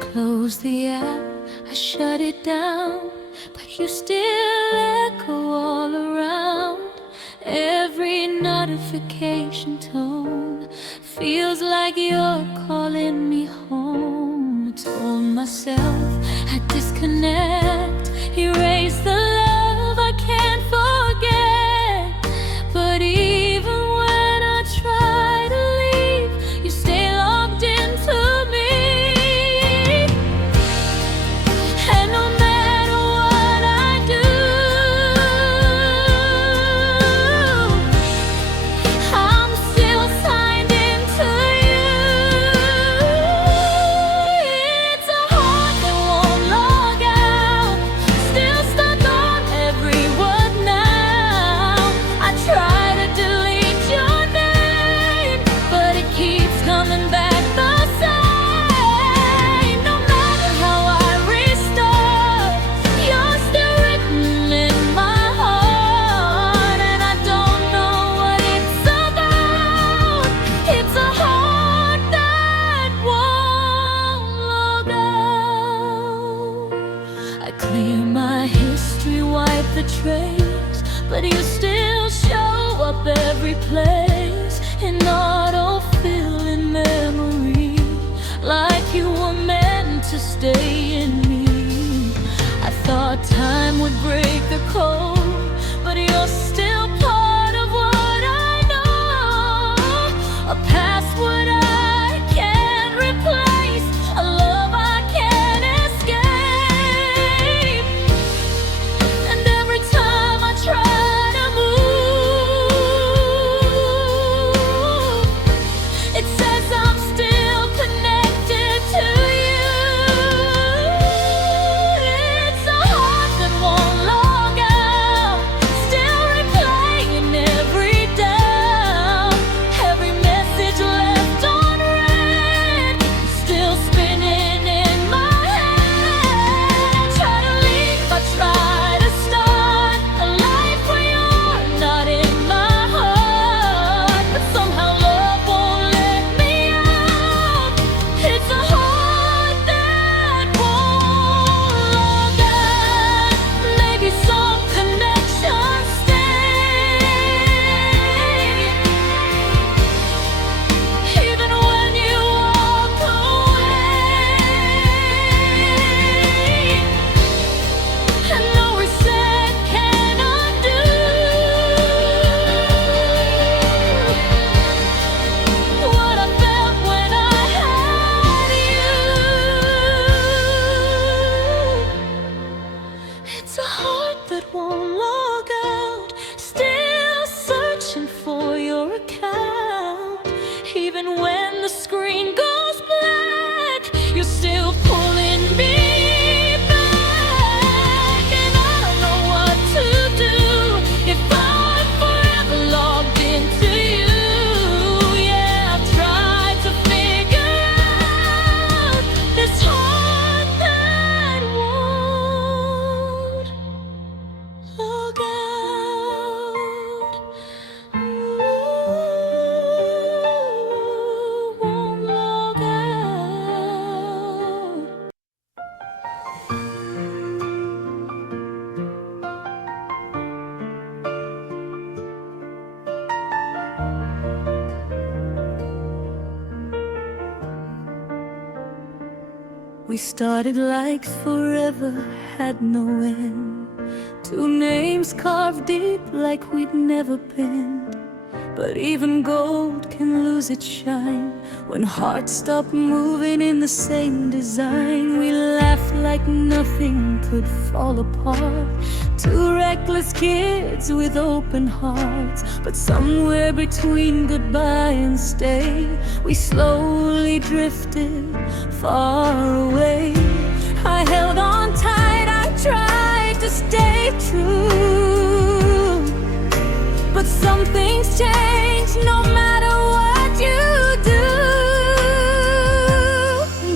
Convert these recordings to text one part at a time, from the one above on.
Close the app, I shut it down, but you still echo all around. Every notification tone feels like you're calling me home. I told myself I'd disconnect, erase the love I can't forget. But even when I try to leave, you stay locked into me. And no matter what I do, I'm still signed into you. It's a heart that won't log out, still stuck on every word now. I try to delete your name, but it keeps coming back the same. No matter how I restart, you're still written in my heart, and I don't know what it's about. It's a heart that won't log out. I clear my history, wipe the trace, but you still show up every place in autofill in memory, like you were meant to stay in me. I thought time would break the code, but you're still part of what I know. A password I can't replace, a love I can't escape. And every time I try to move, it says I'm still connected to you. It's a heart that won't log out, still replaying every down, every message left unread, still spinning in my head. I try to leave, I try to start a life where you're not in my heart, but somehow love won't let me out. It's a heart that won't log out. Maybe some connections stay, even when you walk away. And no reset can undo what I felt when I had you. It's a heart that won't log out, still searching for your account. Even when the screen goes black, you're still pulling me back. And I don't know what to do if I'm forever logged into you. Yeah, I've tried to figure out this heart that won't log out. Won't log out. We started like forever had no end, two names carved deep like we'd never been. But even gold can lose its shine when hearts stop moving in the same design. We laughed like nothing could fall apart, two reckless kids with open hearts. But somewhere between goodbye and stay, we slowly drifted far away. I held on tight, I tried to stay true, but some things change no matter what you do.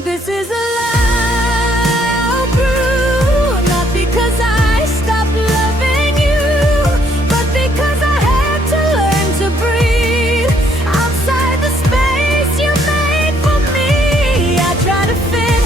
This is a lie I'll prove, not because I stopped loving you, but because I had to learn to breathe outside the space you made for me. I try to fit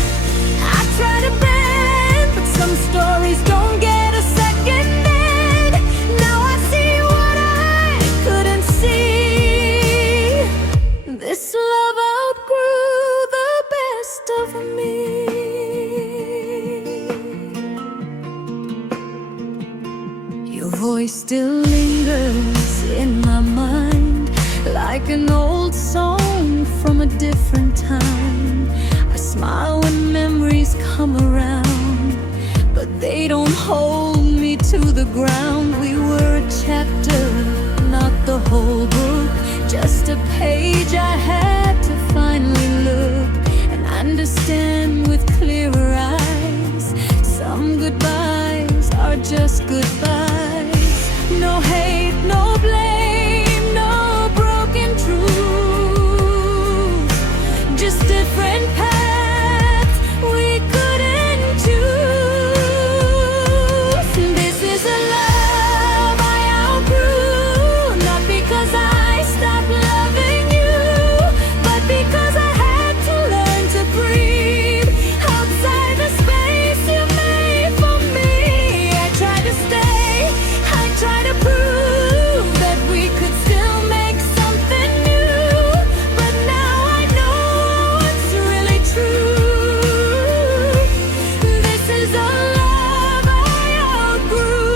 voice still lingers in my mind, like an old song from a different time. I smile when memories come around, but they don't hold me to the ground. We were a chapter, not the whole book, just a page I had to finally look and understand with clearer eyes. Some goodbyes are just goodbyes. No hate, no blame, no broken truth, just different paths we couldn't choose. This is a love I outgrew, not because I stopped loving you, but because I had to learn to breathe outside the space you made for me. I tried to stay, I tried to prove that we could still make something new, but now I know what's really true. This is a love I outgrew.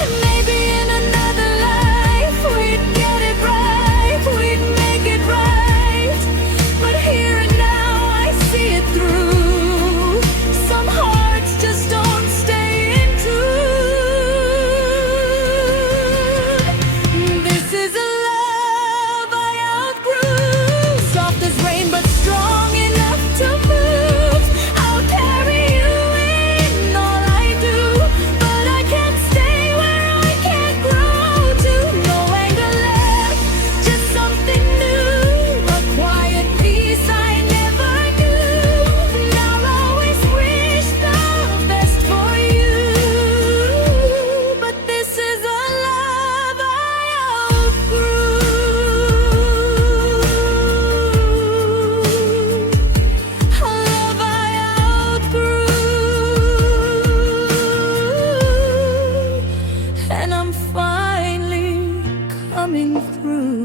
And maybe in another life we'd get it right, we'd make it right, but here and now I see it through. Some hearts just don't stay in truth. This is a love I outgrew, soft as rain but strong enough to move. I'll carry you in all I do, but I can't stay where I can't grow to. No anger left, just something new, a quiet peace I never knew. And I'll always wish the best for you, but this is a love I outgrew. A love I outgrew, and I'm finally coming through.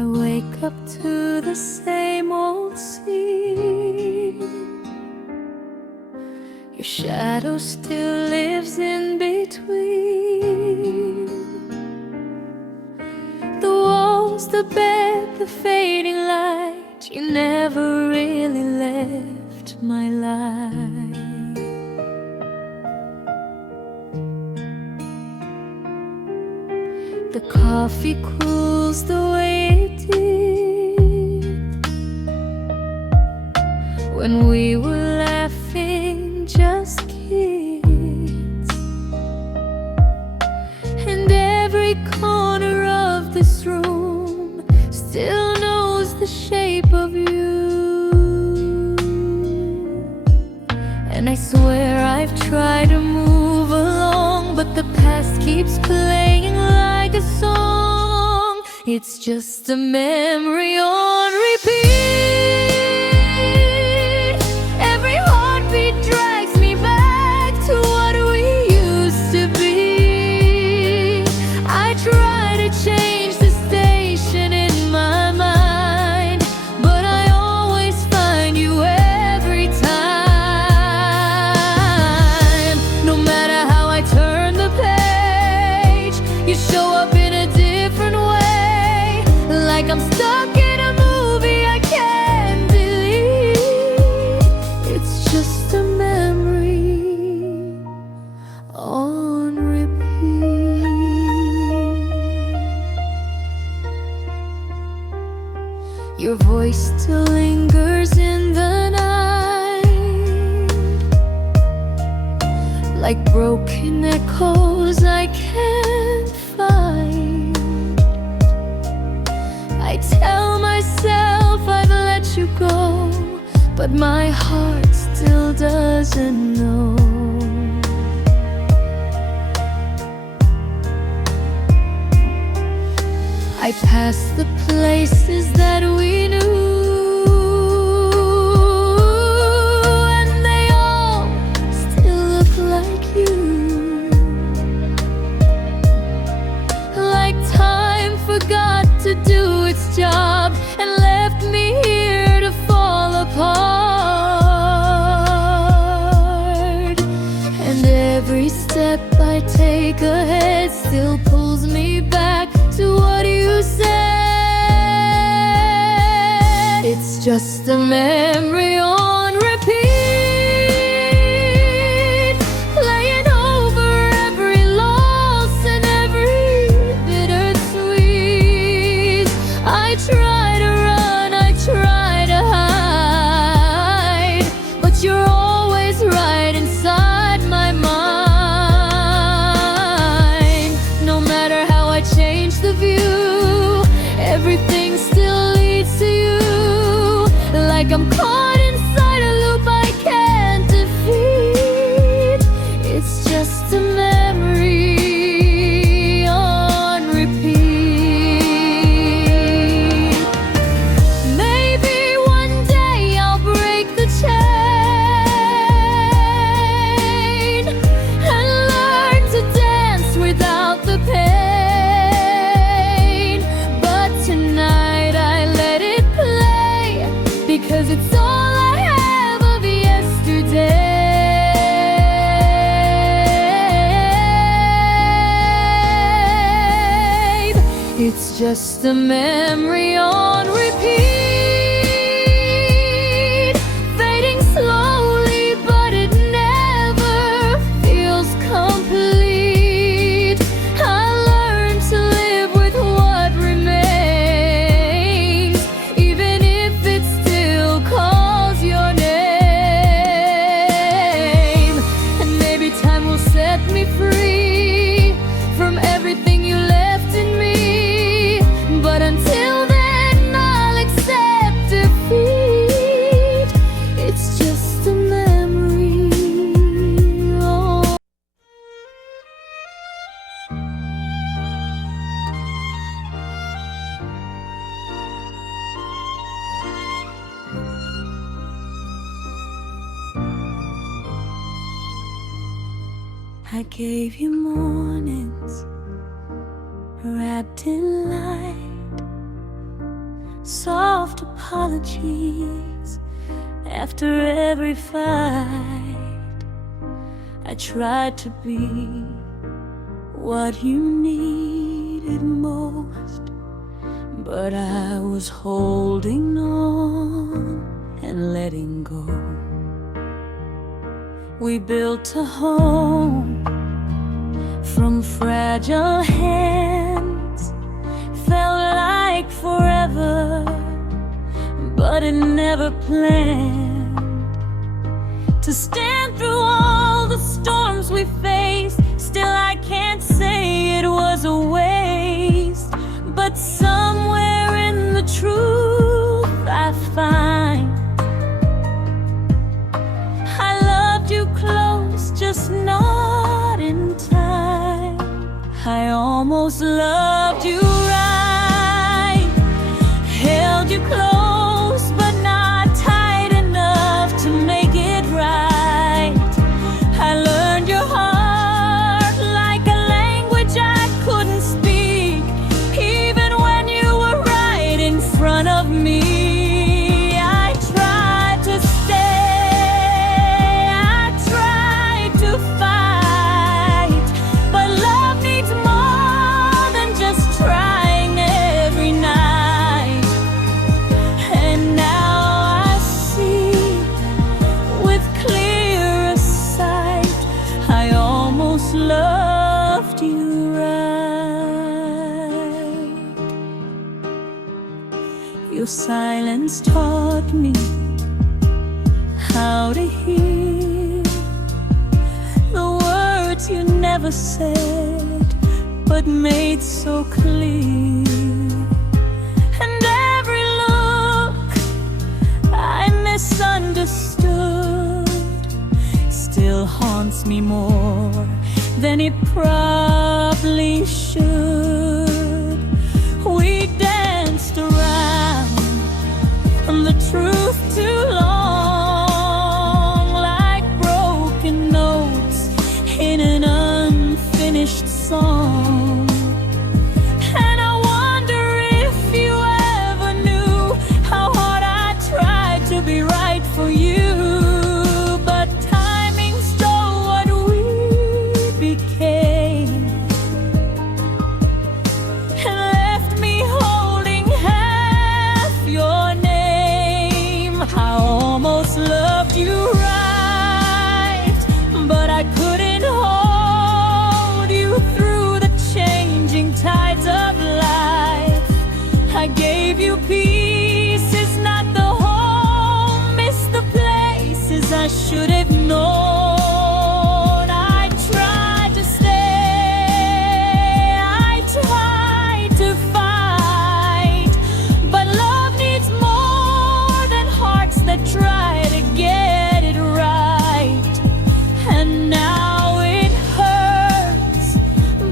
I wake up to the same old scene. Your shadow still lives in between the walls, the bed, the fading light. You never really left my life. The coffee cools the way it did when we were laughing, just kids. And every corner of this room still knows the shape of you. And I swear I've tried to move along, but the past keeps playing like a song. It's just a memory on repeat. Every heartbeat drags me back to what we used to be. I try to change the station in my mind, but I always find you every time. No matter how I turn the page, you show up in a different way, like I'm stuck in a movie I can't like broken echoes I can't find. I tell myself I've let you go, but my heart still doesn't know. I pass the places that we knew, and they all still look like you. Like time forgot to do its job and left me here to fall apart. And every step I take ahead still pulls me back to what you said. It's just a memory on repeat, playing over every loss and every bittersweet. I try to run, I try to hide, but you're always right inside my mind. No matter how I change the view, everything still leads to you. Like I'm caught inside a loop I can't defeat. It's just a memory on repeat. Maybe one day I'll break the chain and learn to dance without the pain. But tonight I let it play, because it's all I have of yesterday. It's just a memory on repeat, fading slowly, but it never feels complete. I learned to live with what remains, even if it still calls your name. And maybe time will set me free from everything you left in me. But until then, I'll accept defeat. It's just a memory. Oh. I gave you mornings wrapped in light, soft apologies after every fight. I tried to be what you needed most, but I was holding on and letting go. We built a home from fragile hands, felt like forever, but it never planned to stand through all the storms we faced. Still I can't say it was a waste, but somewhere in the truth I find I loved you close, just not in time. I almost loved you right, held you close, but not tight enough to make it right. I learned your heart like a language I couldn't speak, even when you were right in front of me. I tried to stay, I tried to fight, but love needs more than just trying every night. And now I see with clearer sight, I almost loved you right. Your silence taught me how to hear the words never said, but made so clear. And every look I misunderstood still haunts me more than it probably should. We danced around the truth too long, like broken notes in an unfinished song. And I wonder if you ever knew how hard I tried to be right for you, but timing stole what we became and left me holding half your name. I almost loved you right, but I couldn't hold you through the changing tides of life. I gave you pieces, not the whole, missed the places I should have known. I tried to stay, I tried to fight, but love needs more than hearts that try to get it right. And now it hurts,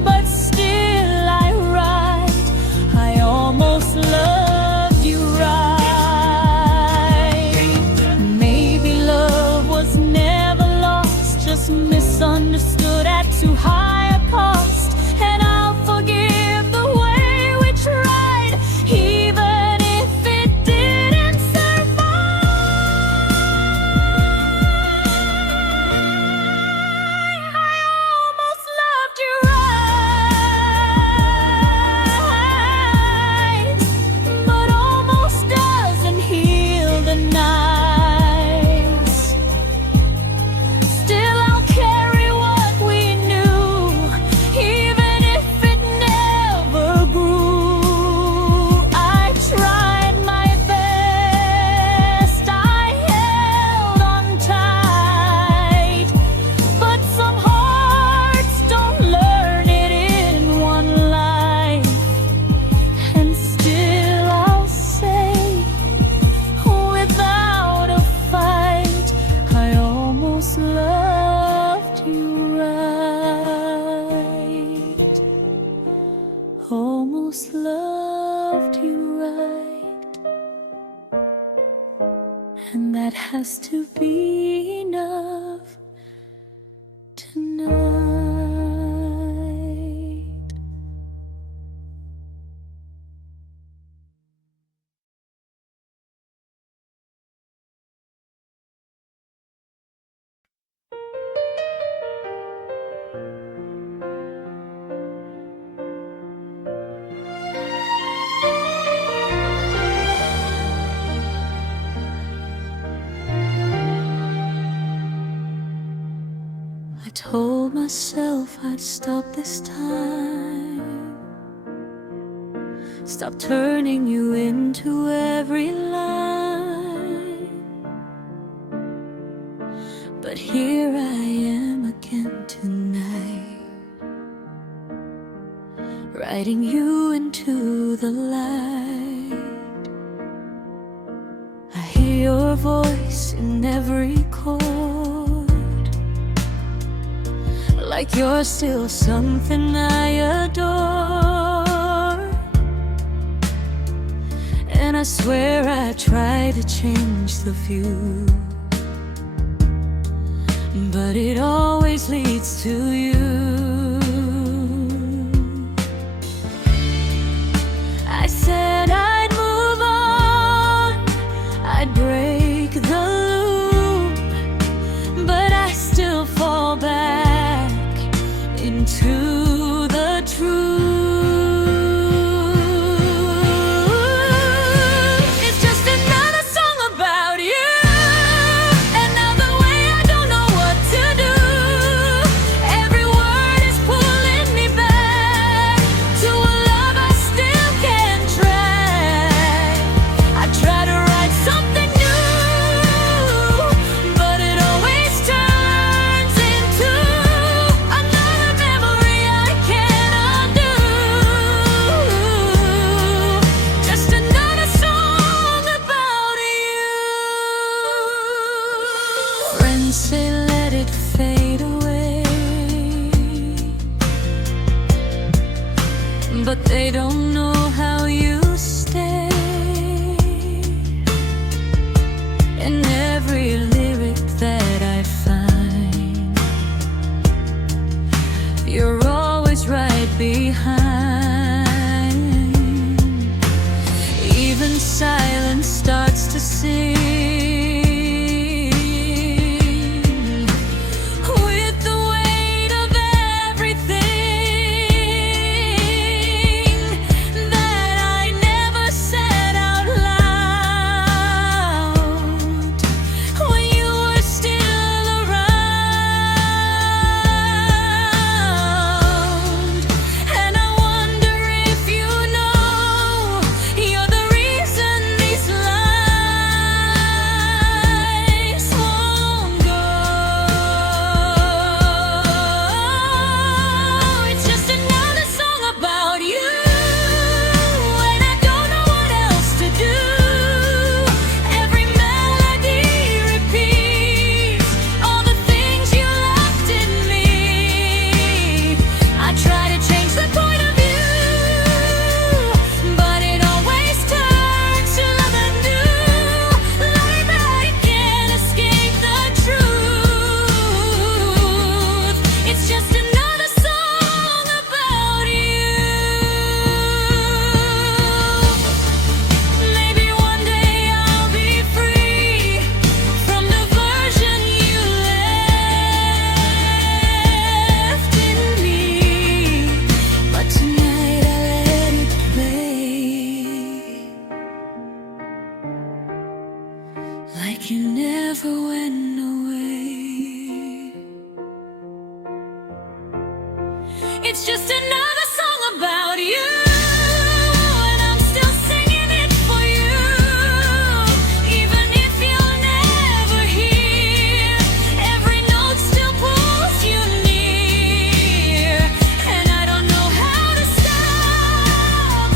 but still I write, I almost loved you right. Maybe love was never lost, just misunderstood at too high a cost. And I'll forgive the way we tried, even if it didn't survive. I almost loved you right, but almost doesn't heal the nights. Still I'll carry what we knew, even if it never grew. I tried my best, I held on tight, but some hearts don't learn it in one life. And still I'll say, without a fight, I almost loved you right. Almost loved you right. And that has to be enough tonight. I told myself I'd stop this time, stop turning you into every line. But here I am again tonight, riding you into the light. I hear your voice in every chord, like you're still something I adore. And I swear I try to change the view, but it always leads to you. I said I'd move on, I'd break the loop, but I still fall back into the truth. It's just another song about you, another way I don't know what to do. Every word say let it fade away, but they don't know how you stay. In every lyric that I find, you're always right behind. Even silence starts to sing with the weight of everything that I never said out loud when you were still around. And I wonder if you know you're the reason these lies won't go. It's just another song about you, and I don't know what else to do. Every melody repeats all the things you left in me. I try to change the point of view, but it always turns to love anew. Like I can't escape the truth. It's just another song about you. Maybe one day I'll be free from the version you left in me, but tonight I let it play like you never went away. It's just another song about you, and I'm still singing it for you. Even if you'll never hear, every note still pulls you near. And I don't know how to stop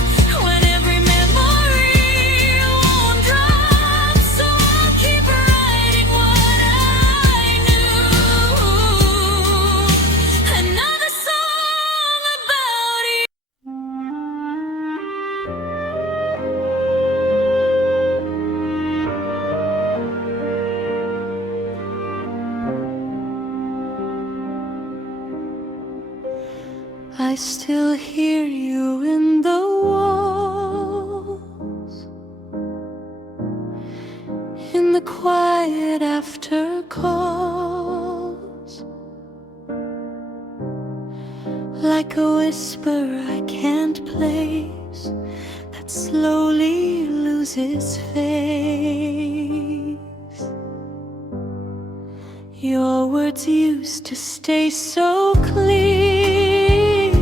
when every memory won't drop. So I'll keep writing what I knew. Another song about you. I still hear you in the walls, in the quiet after calls, like a whisper I can't place that slowly loses face. Your words used to stay so clear,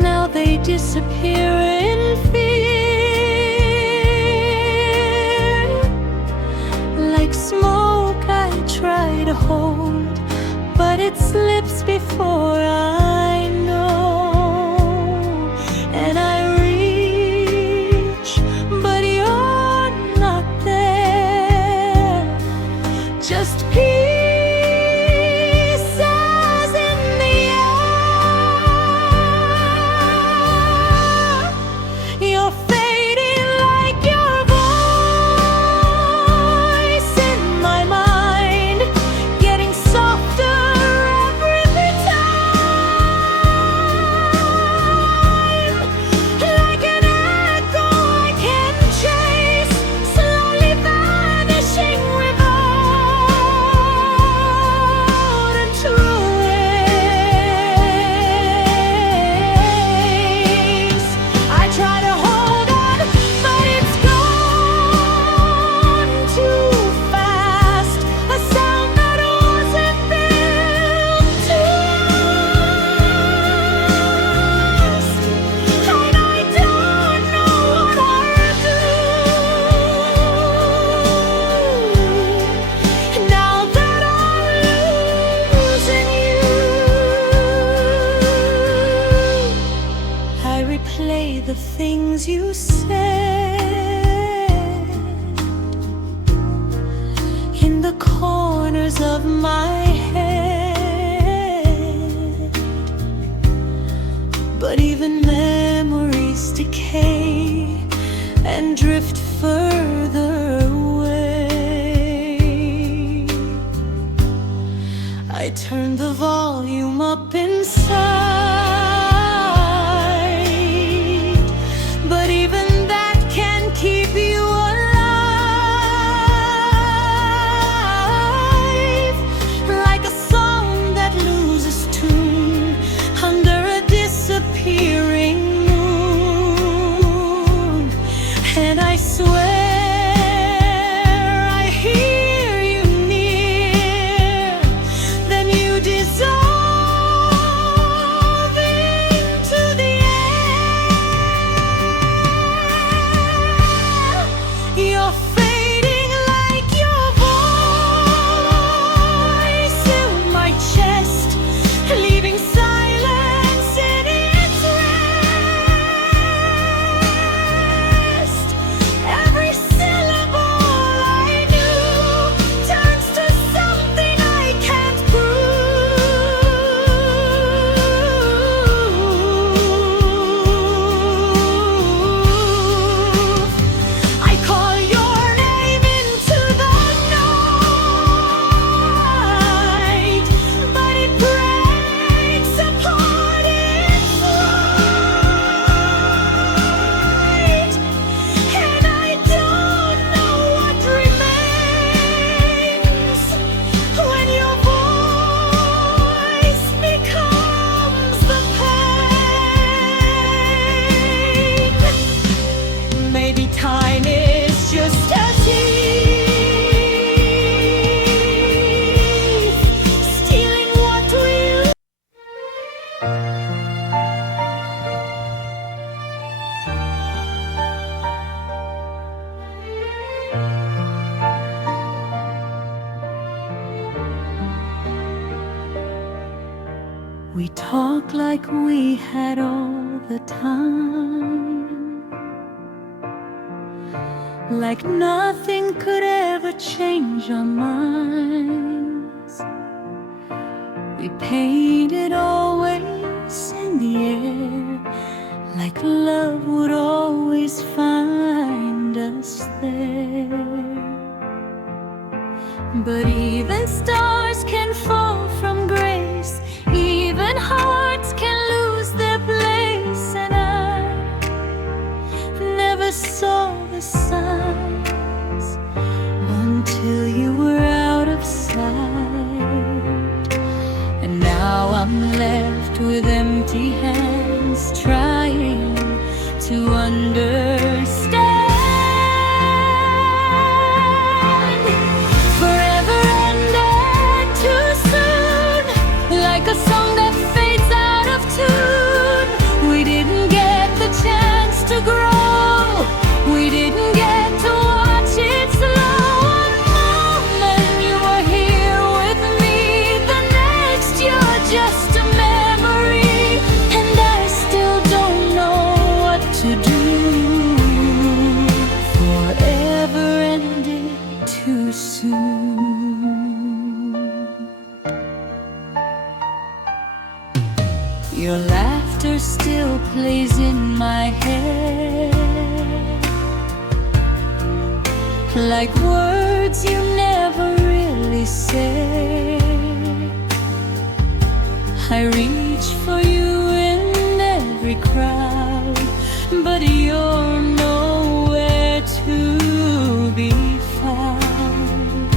now they disappear in fear. Like smoke I try to hold, but it slips before I know. And I reach, but you're not there. Just pieces in the air. corners of my head. But even memories decay and drift further away. I turned the volume up inside, but even that can't keep you alive. Like a song that loses tune under a disappearing moon. And I swear time is just a thief, stealing what we We talk like we had all the time, like nothing could ever change our minds. We painted always in the air, like love would always find us there. But even stars can fall from grace, even hearts can lose their place. And I never saw the signs until you were out of sight. And now I'm left with empty hands, trying to understand. Forever ended too soon, like a song that fades out of tune. We didn't get the chance to grow, we didn't get to watch it slow. One moment you were here with me, the next you're just a memory. And I still don't know what to do. Forever ended too soon. Your laughter still plays in my head, like words you never really said. I reach for you in every crowd, but you're nowhere to be found.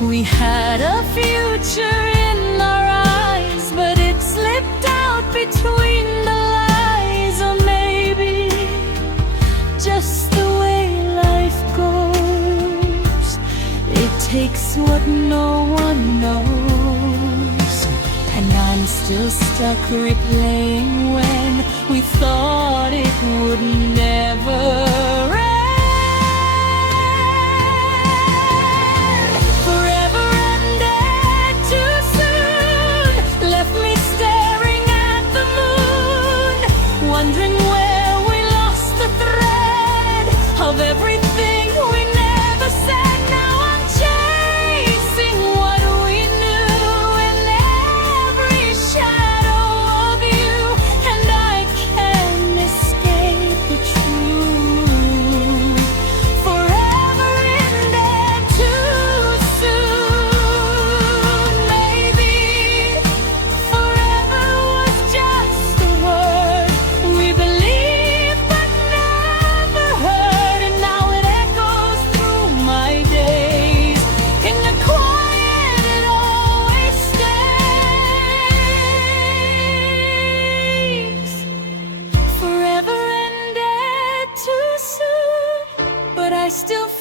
We had a future in our eyes, but it slipped out between the lies. Or maybe just the way life goes, it takes what no one knows. And I'm still stuck replaying when we thought it would never end. Forever ended too soon, left me staring at the moon, wondering where we lost the thread of everything we never said. Now I'm chasing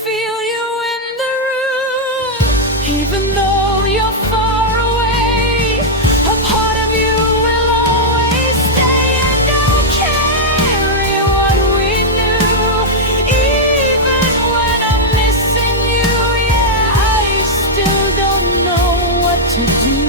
feel you in the room, even though you're far away. A part of you will always stay, and I'll carry what we knew, even when I'm missing you. Yeah, I still don't know what to do.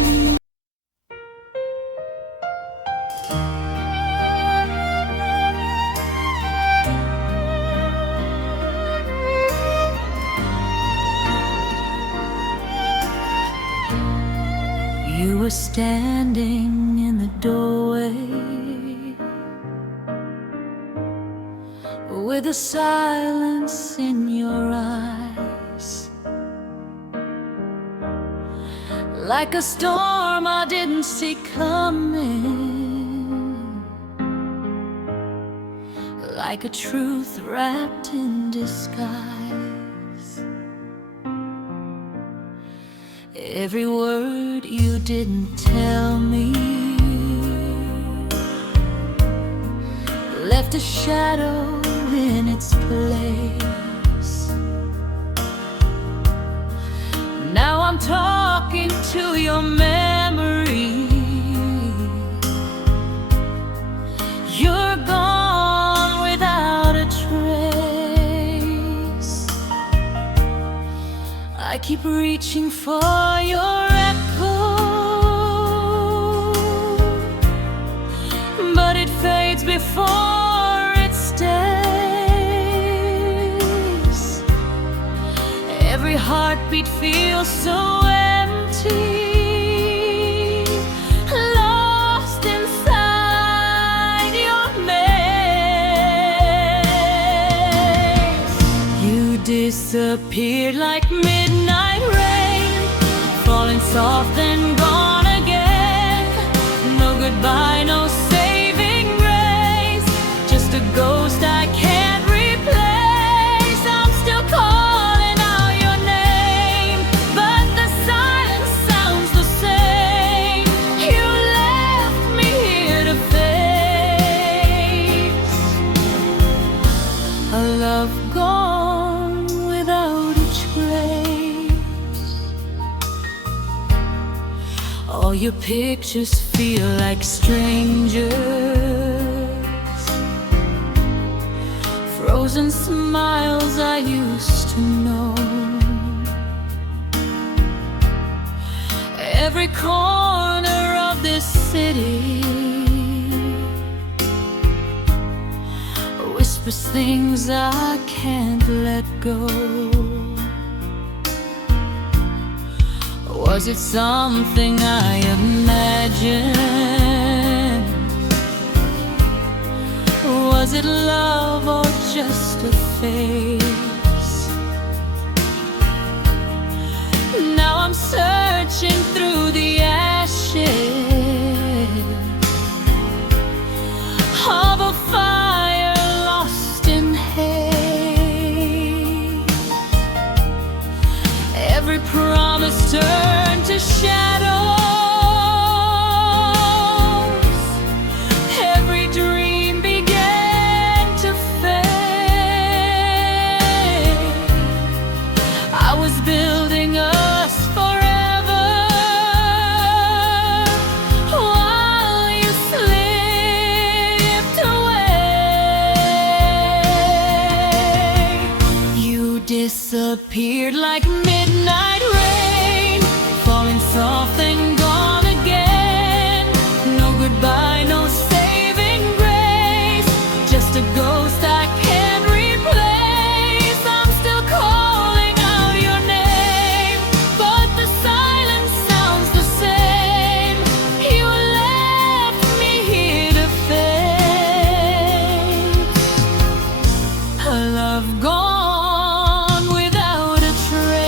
You were standing in the doorway with a silence in your eyes, like a storm I didn't see coming, like a truth wrapped in disguise. Every word you didn't tell me left a shadow in its place. Now I'm talking to your memory. You're gone without a trace. I keep reaching for your echo, but it fades before it stays. Every heartbeat feels so empty, lost inside your maze. You disappeared like midnight rain, falling soft and gone again. No goodbye, no saving grace, just a ghost I can't replace. I'm still calling out your name, but the silence sounds the same. You left me here to face a love gone without a trace. All your pictures feel like strangers, frozen smiles I used to know. Every corner of this city whispers things I can't let go. Was it something I imagined? Was it love or just a face? Now I'm searching through the ashes of a fire lost in haze. Every promise turned to shadows, every dream began to fade. I was building us forever while you slipped away. You disappeared like midnight rain, falling soft and gone again. No goodbye, no saving grace, just a ghost I can't replace. I'm still calling out your name, but the silence sounds the same. You left me here to face a love gone without a trace.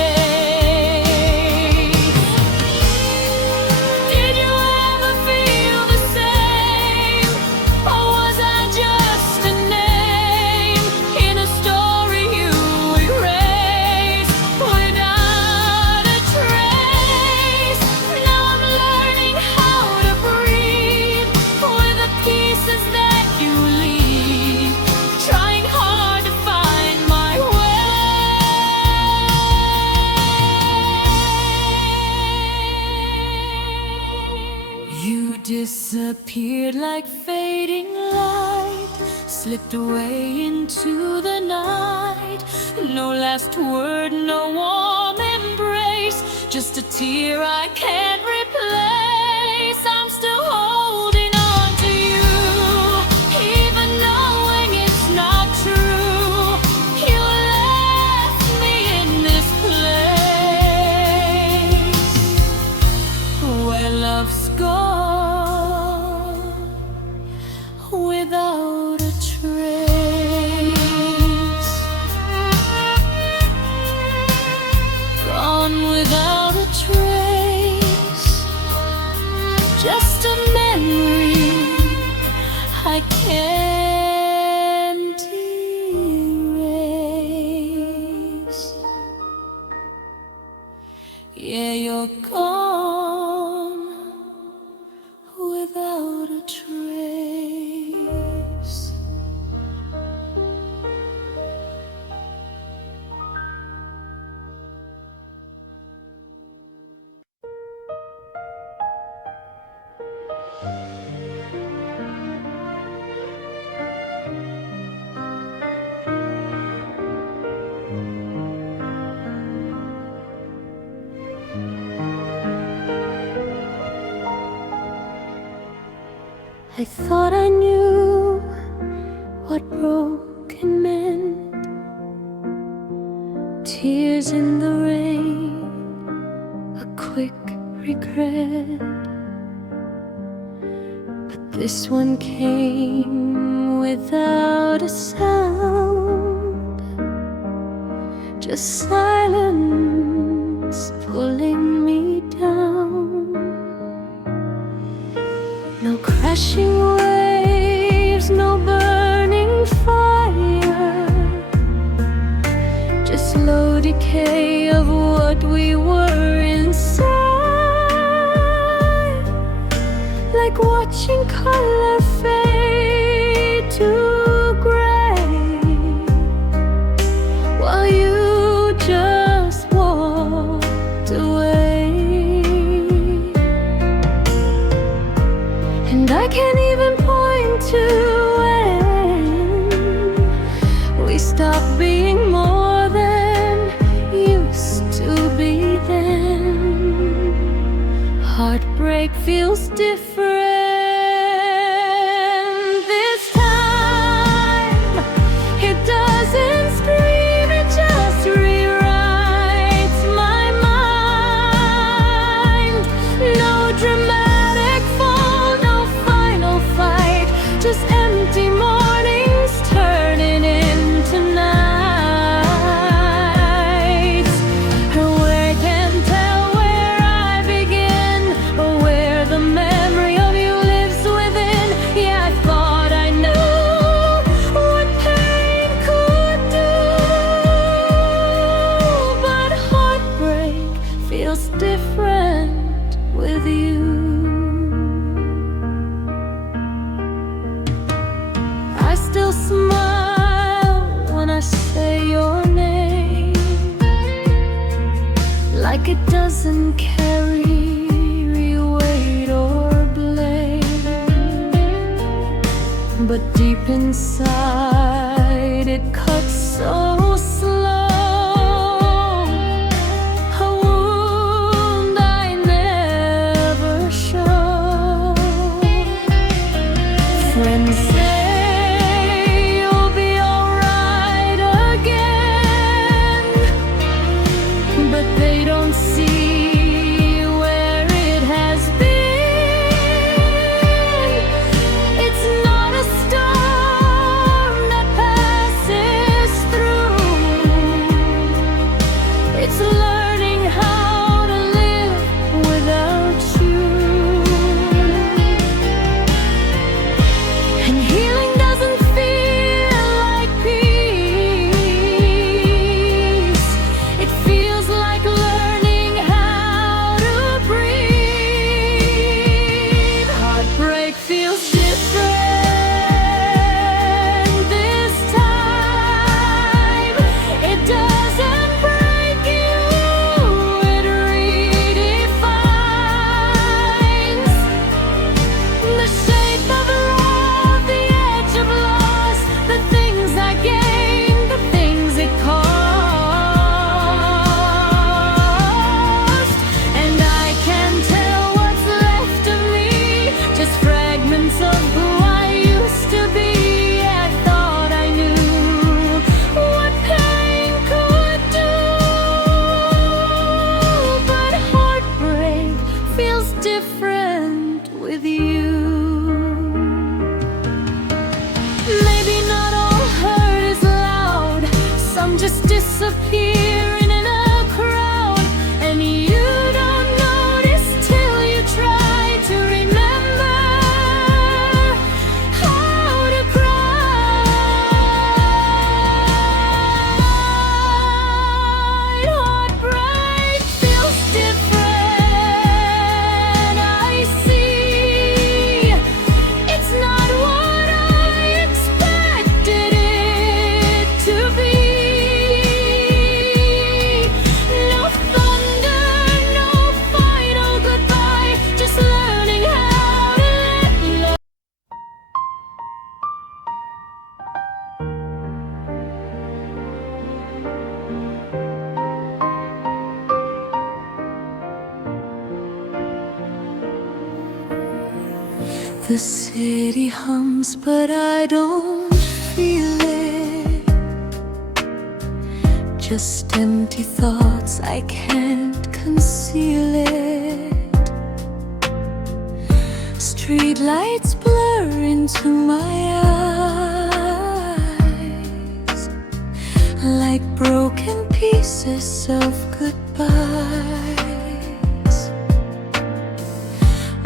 disappeared like fading light, slipped away into the night. No last word, no warm embrace, just a tear I can't replace. I'm still holding on to you, even knowing it's not true. You left me in this place where love's gone without a trace, gone without a trace, just a memory I can't erase. Yeah, you're gone without a trace. I thought I knew what broken meant. Tears in the rain, a quick regret. But this one came without a sound, just silence pulling me down. No crashing waves, no burning fire, just slow decay of what we were inside, like watching color fade to gray, while you just walked away. And I can't even point to when we stopped being more than used to be then. Heartbreak feels different this time. It doesn't scream, it just rewrites my mind. No dramatic fall, no final fight, just empty mornings turning into nights. Where I can't tell where I begin, or where the memory of you lives within. Yeah, I thought I knew what pain could do, but heartbreak feels different with you. I still smile when I say your name, like it doesn't carry weight or blame. But deep inside it cuts so slow, a wound I never show. Friends say you'll be alright again, but they don't see where it has been. It's not a storm that passes through, The city hums, but I don't feel it. Just empty thoughts, I can't conceal it. Street lights blur into my eyes, like broken pieces of goodbyes.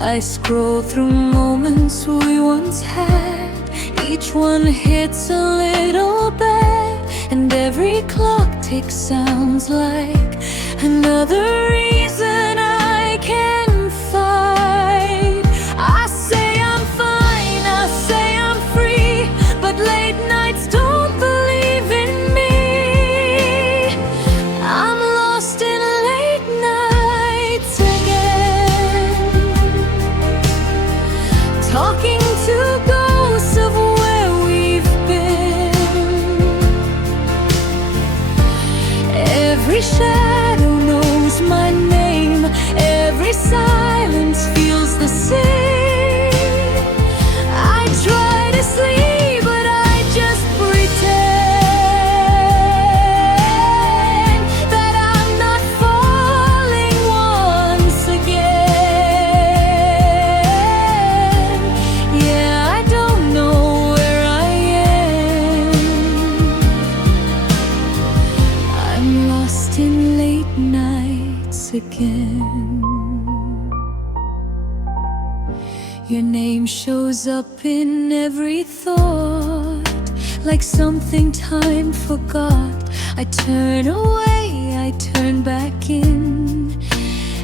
I scroll through moments we once had. Each one hits a little bad, and every clock tick sounds like another reason I can fight. I say I'm fine, I say I'm free, but late nights don't believe in me. I'm lost in late nights again, talking to ghosts of where we've been. Every shadow knows my name, every silence feels the same. I try to sleep, but I just pretend that I'm not falling once again. Yeah, I don't know where I am. I'm lost in late nights again. Your name shows up in every thought, like something time forgot. I turn away, I turn back in,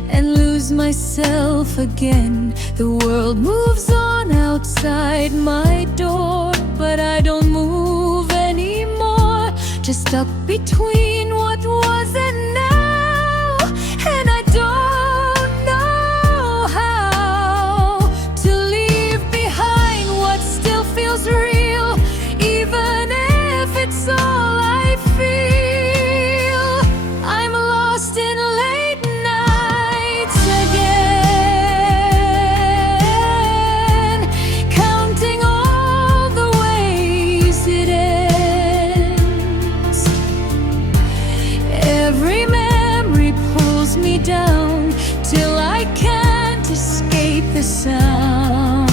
and lose myself again. The world moves on outside my door, but I don't move anymore. Just stuck between what was and now, and I don't know how to leave behind what still feels real, even if it's all I feel. I'm lost in late nights again, counting all the ways it ends. Every memory pulls me down till I can't escape the sound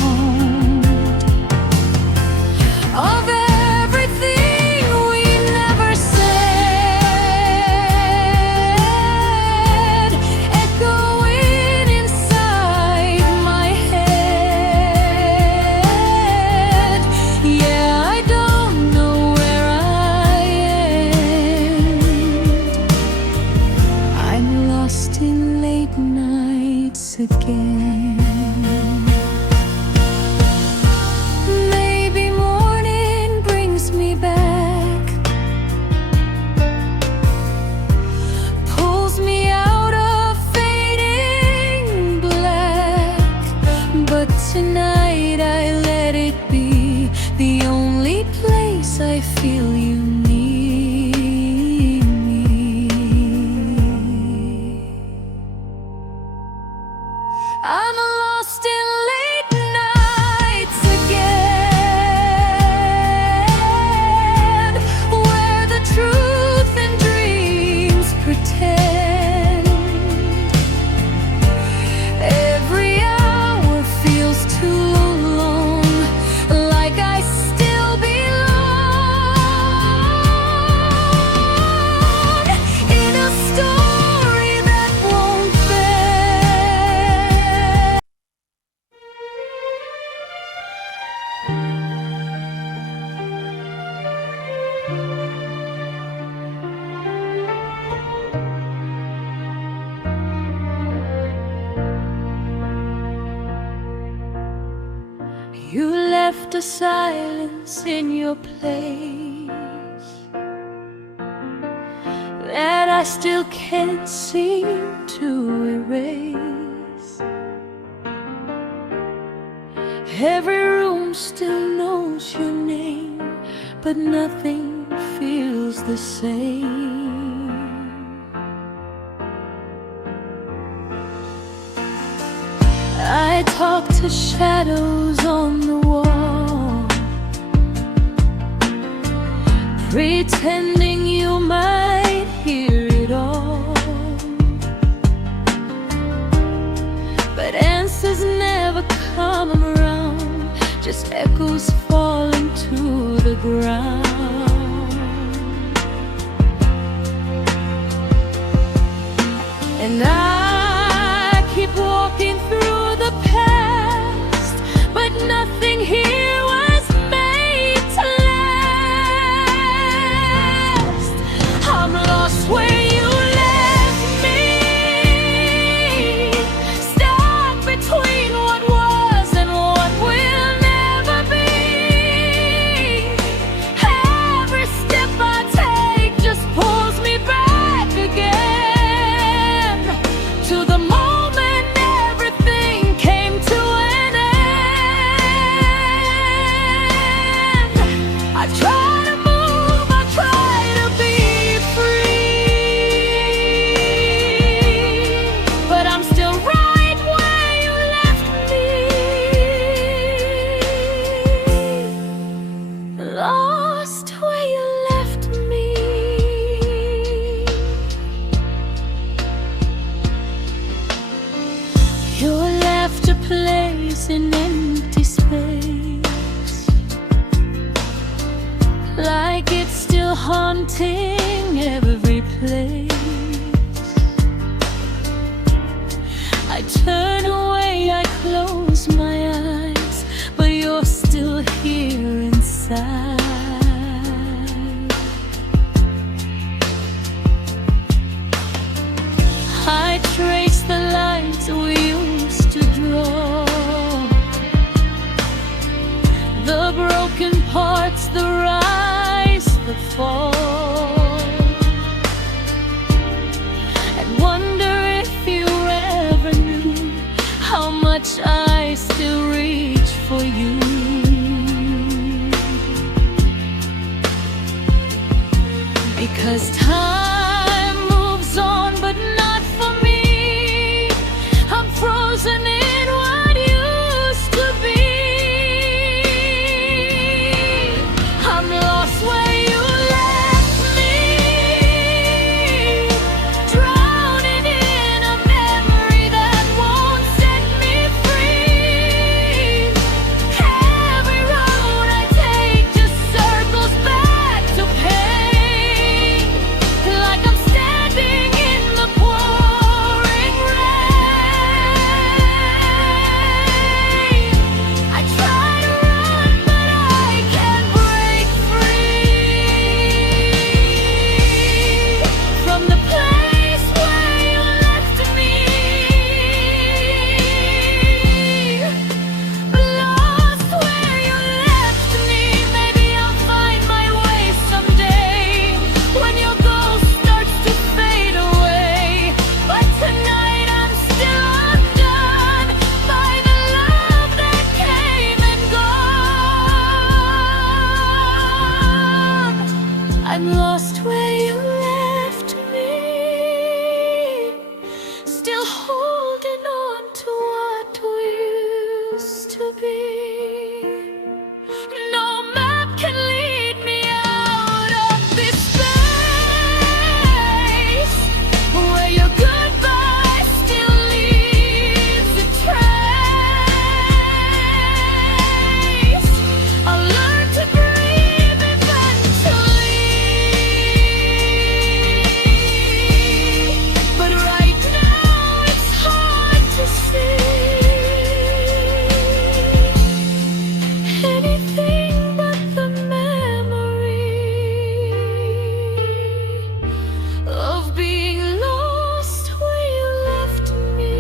of everything we never said, echoing inside my head. Yeah, I don't know where I am. I'm lost in late nights again. Maybe morning brings me back, pulls me out of fading black, but tonight I let it be the only place I feel you need me. I'm lost in late nights again, where the truth and dreams pretend. Every hour feels too long, like I still belong in a story that won't bend. You left a silence in your place that I still can't seem to erase. Every room still knows your name, but nothing feels the same. I I talk to shadows on the wall, pretending you might hear it all. But answers never come around, just echoes falling to the ground. And I keep walking through the past, but nothing here was made to last. I'm lost where you left me, stuck between what was and what will never be. Every step I take just pulls me back again to the moment everything came to an end. I try to move, I try to be free, but I'm still right where you left me, lost where you left me. You're left a place in empty space, like it's still haunting every place. I turn away, I close my eyes, but you're still here inside. I trace the lines we used to draw, the broken parts, the rise, the fall, and wonder if you ever knew how much I still reach for you. Because time moves on, but not for me. I'm frozen in what used to be. I'm lost where you left me, drowning in a memory that won't set me free. Every road I take just circles back to pain, like I'm standing in the pouring rain. I try to run, but I can't break free from the place where you left me. Lost where you left me. Maybe I'll find my way someday when your ghost starts to fade away. But tonight I'm still undone by the love that came and gone. I'm lost where you left me, still holding on to what we used to be. No map can lead me out of this space where your goodbye still leaves a trace. I'll learn to breathe eventually, but right now it's hard to see anything but the memory of being lost where you left me,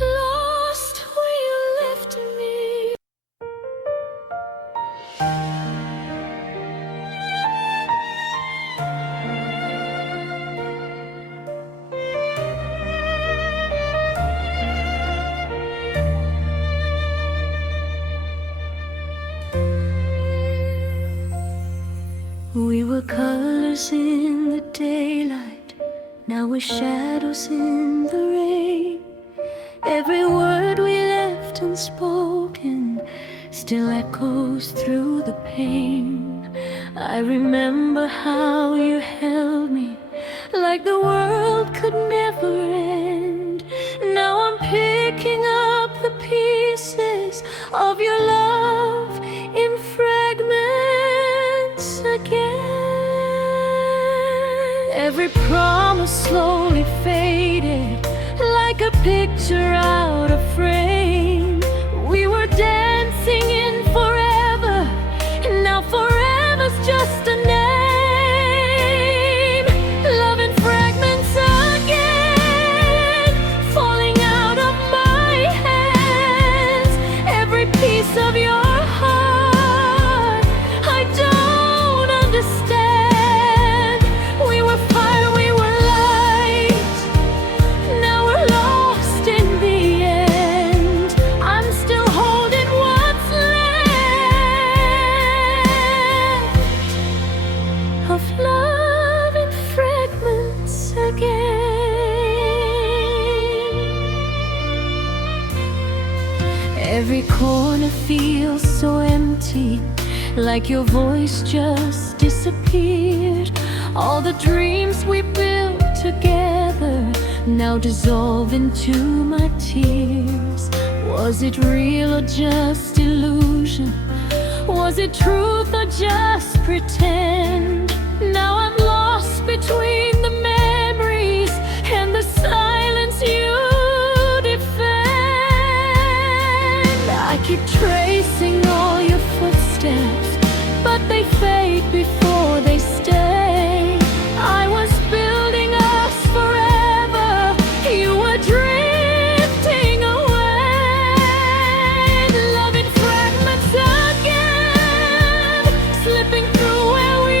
lost where you left me. We were colors in the daylight, Now we're shadows in the rain. Every word we left unspoken still echoes through the pain. I remember how you held me like the world could never end. Now I'm picking up the pieces of your love in fragments again. Every promise slowly faded like a picture out of frame. We were dancing in forever, and now forever's just a name. Love in fragments again, falling out of my hands. Every piece of your heart I don't understand. We were fire, we were light. Now we're lost in the end. I'm still holding what's left of love in fragments again. Every corner feels so empty, like your voice just disappeared. All the dreams we built together now dissolve into my tears. Was it real or just illusion? Was it truth or just pretend? Now I'm lost between the memories and the silence you defend. I keep tracing all your footsteps, but they fade before they stay. I was building us forever, you were drifting away. Love in fragments again, slipping through where we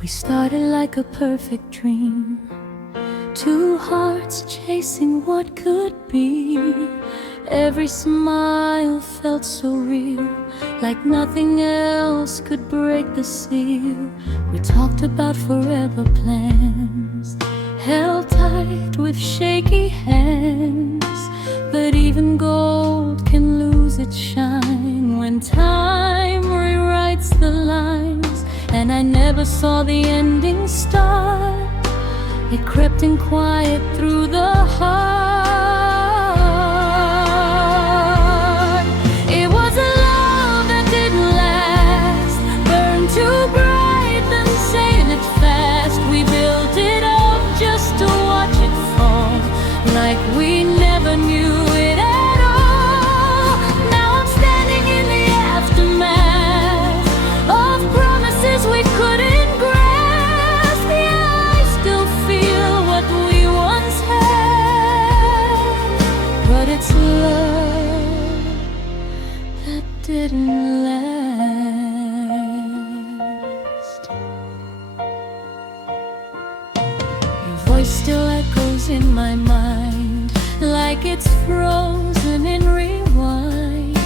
We started like a perfect dream, two hearts chasing what could be. Every smile felt so real, like nothing else could break the seal. We talked about forever plans, held tight with shaky hands. But even gold can lose its shine when time rewrites the lines. And I never saw the ending start. It crept in quiet through the heart. It was a love that didn't last, burned too bright, then saved it fast. We built it up just to watch it fall, like we never knew it at all. Now I'm standing in the aftermath of promises we couldn't grasp. Yeah, I still feel what we once had, but it's love that didn't last. Your voice still echoes in my mind, like it's frozen in rewind.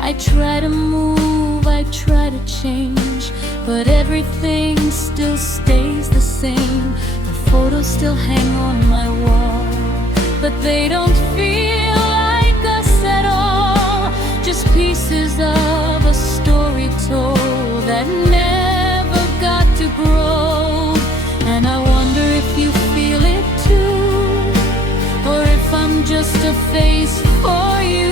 I try to move, I try to change, but everything still stays the same. The photos still hang on my wall, but they don't feel like us at all. Just pieces of a story told that never got to grow. And I wonder if you feel it too, or if I'm just a face for you.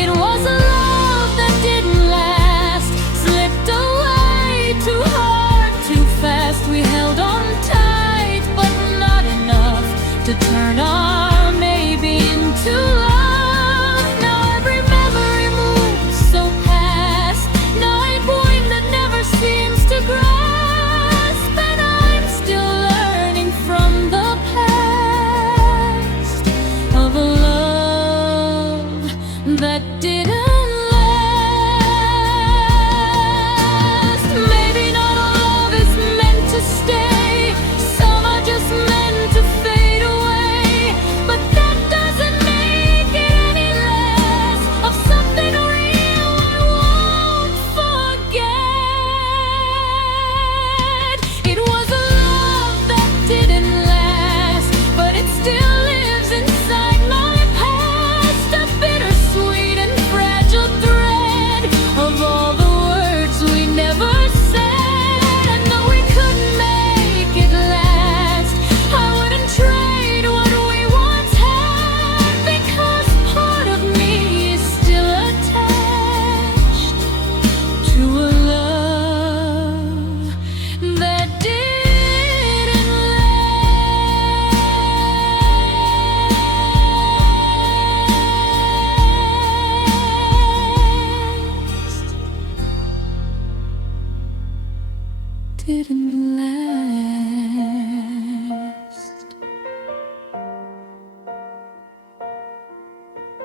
It was a love that didn't last, slipped away too hard, too fast. We held on tight, but not enough to turn our maybe into love. Now every memory moves so fast, now a point that never seems to grasp. And I'm still learning from the past of a love that didn't last. Maybe not all love is meant to stay, some are just meant to fade away. But that doesn't make it any less of something real I won't forget. It was a love that didn't last, but it still lives inside my past. A bittersweet and fragile thread of all the words we never said. And though we couldn't make it last, I wouldn't trade what we once had, because part of me is still attached to a love that didn't last. Didn't last,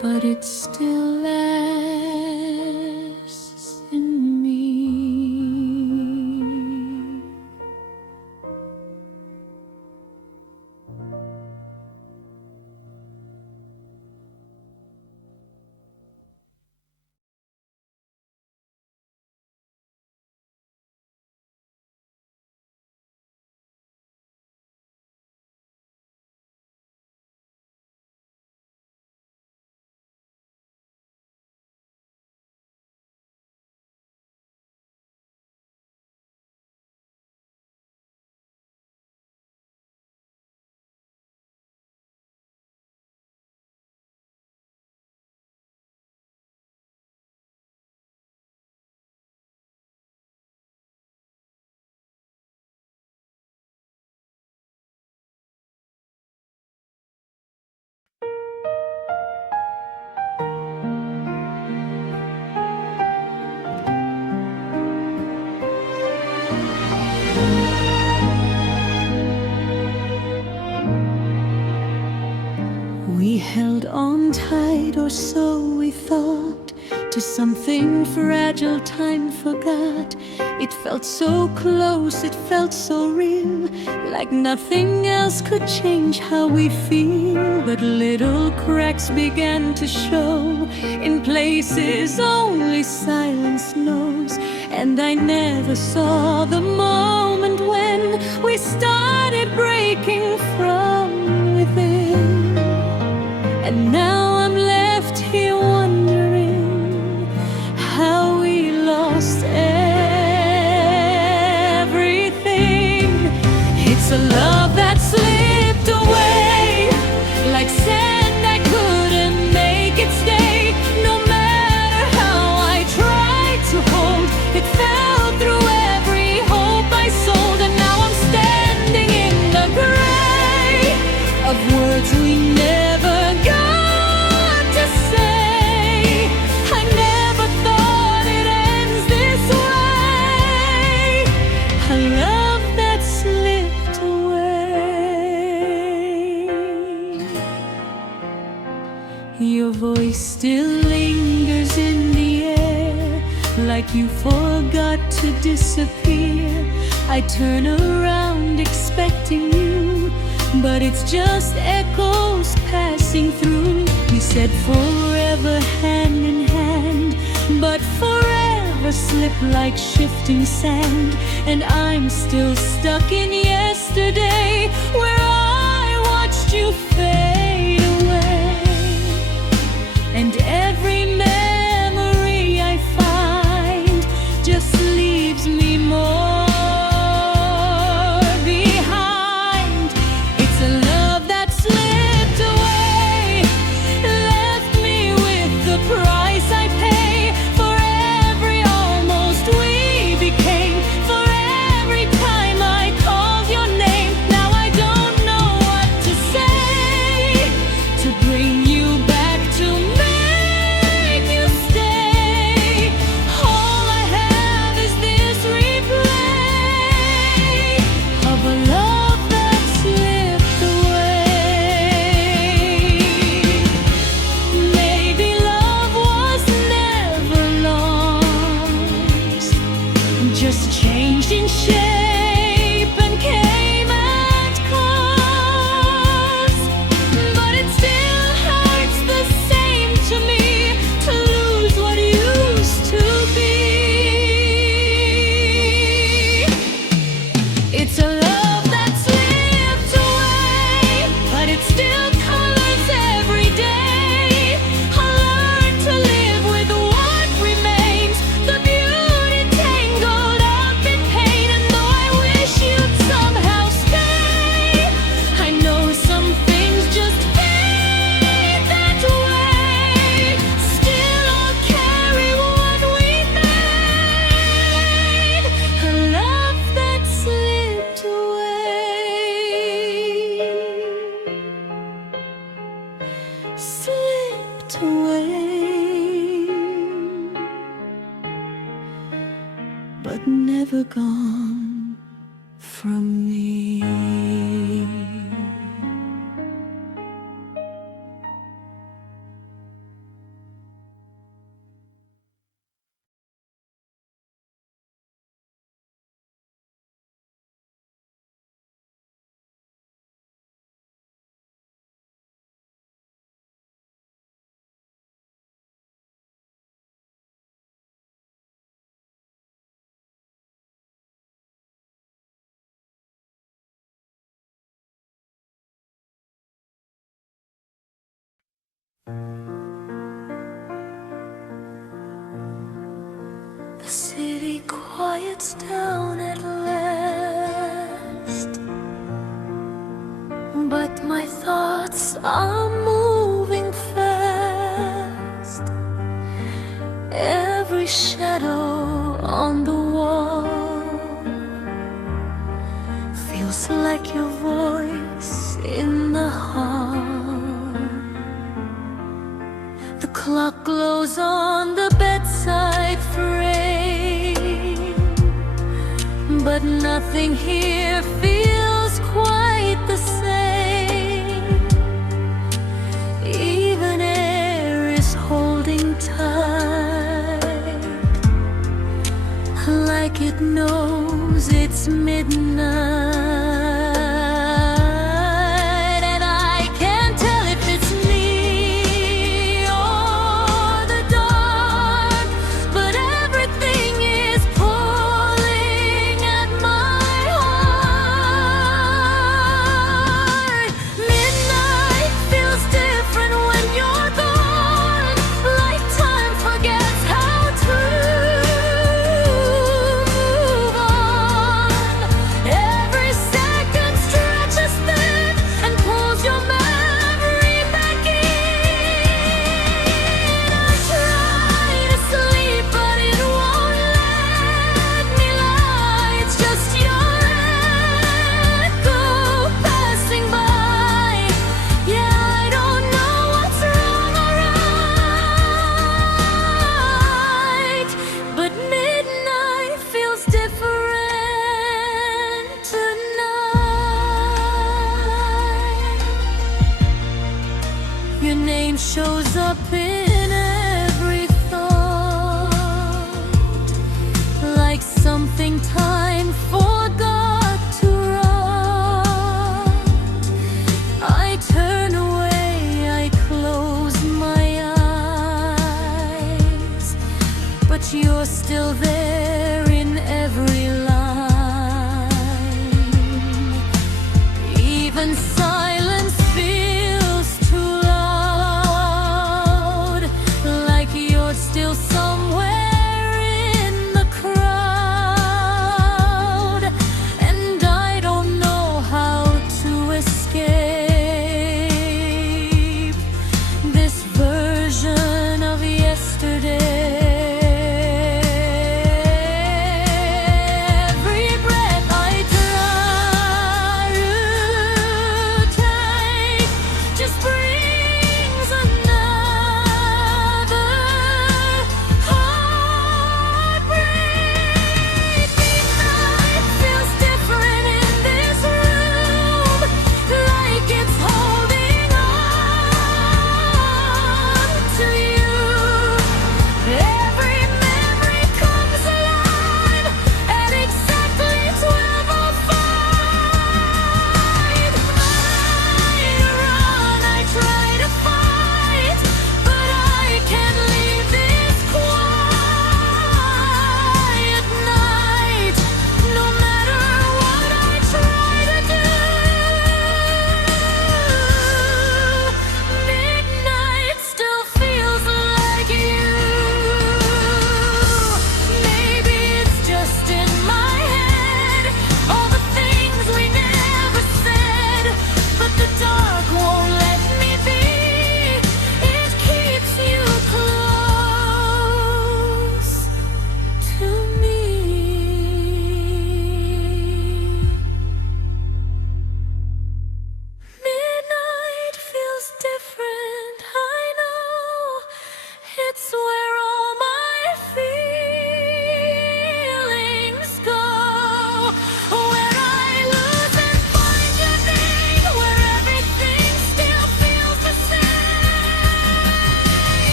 but it still lasts in me. We held on tight, or so we thought, to something fragile time forgot. It felt so close, it felt so real, like nothing else could change how we feel. But little cracks began to show, in places only silence knows. And I never saw the moment when we started breaking from within. And now I'm left here wondering how we lost everything. It's a love that slipped away like sand. I couldn't make it stay. No matter how I tried to hold, it fell through every hope I sold. And now I'm standing in the gray of words we never got to say. I never thought it ends this way. A love that slipped away. Your voice still lingers in the air, like you forgot to disappear. I turn around expecting you, but it's just echoes passing through. We said forever hand in hand, but forever slip like shifting sand. And I'm still stuck in yesterday, where I watched you fade away. And every memory I find just leaves me more behind. It's a love that slipped away, left me with the price I pay for every almost we became, for every time I called your name. Now I don't know what to say to bring you back, to make you stay. All I have is this replay of a love that slipped away. Maybe love was never lost, just changed in shape and came at cost. But it still hurts the same to me to lose what used to be. It's a love that slipped away, but it still colors every day. I learned to live with what remains, the beauty tangled up in pain. And though I wish you'd somehow stay, I know some things just fade that way. Still I'll carry what we made, a love that slipped away, slipped away, but never gone from me. The city quiets down at last, but my thoughts are moving fast. Every shadow on the wall feels like your voice in the hall. The clock glows on the bedside frame, but nothing here feels quite the same. Even air is holding tight. like it knows it's midnight, and I can't tell if it's me or the dark, but everything is pulling at my heart. Midnight feels different when you're gone, like time forgets how to move on. Every second stretches thin and pulls your memory back in. I try to sleep, but it won't let me lie. It's just your echo passing by. Yeah, I don't know what's wrong or right, but midnight feels different tonight. Your name shows up in every thought, like something time forgot to write. I turn away, I close my eyes, but you're still there.